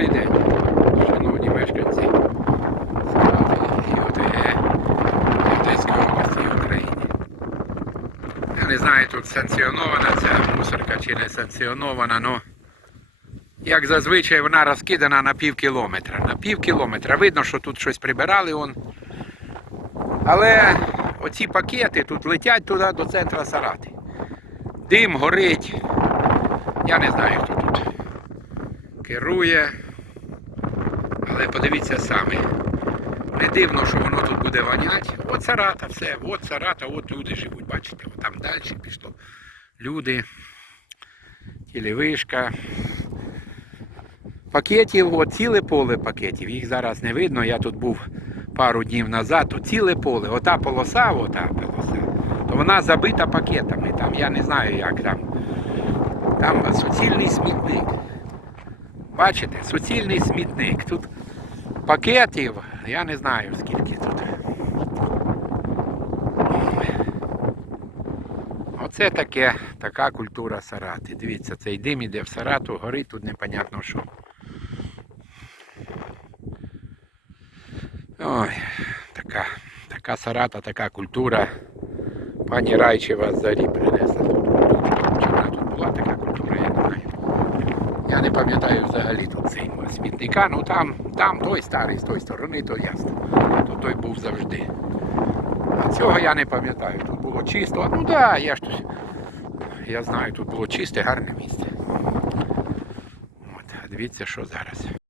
Добрий день, шановні мешканці Саратова і ОТГ Одеської області України. Я не знаю, тут санкціонована ця мусорка чи не санкціонована, але як зазвичай вона розкидана на пів кілометра. На пів кілометра. Видно, що тут щось прибирали. Он. Але оці пакети тут летять туди до центра Сарати. Дим горить. Я не знаю, хто тут керує. Але подивіться самі. Не дивно, що воно тут буде вонять. От Сарата, все, от Сарата, от люди живуть, бачите, от там далі пішло. Люди, телевишка. Пакетів, от ціле поле пакетів. Їх зараз не видно. Я тут був пару днів назад, то ціле поле. Ота полоса, ота полоса, то вона забита пакетами. Там я не знаю, як там. Там суцільний смітник. Бачите, суцільний смітник. Тут пакетів, я не знаю скільки тут. Оце таке, така культура Сарати. Дивіться, цей дим іде в Сарату, горить тут непонятно що. Ой, така, така Сарата, така культура. Пані Райчева зарі принесла тут. Чи тут була така культура, я знаю. Я не пам'ятаю взагалі тут цей ну там, там той старий з тої сторони, то ясно. То той був завжди. А цього я не пам'ятаю. Тут було чисто. Ну так, да, я ж тут. Я знаю, тут було чисте, гарне місце. От, дивіться, що зараз.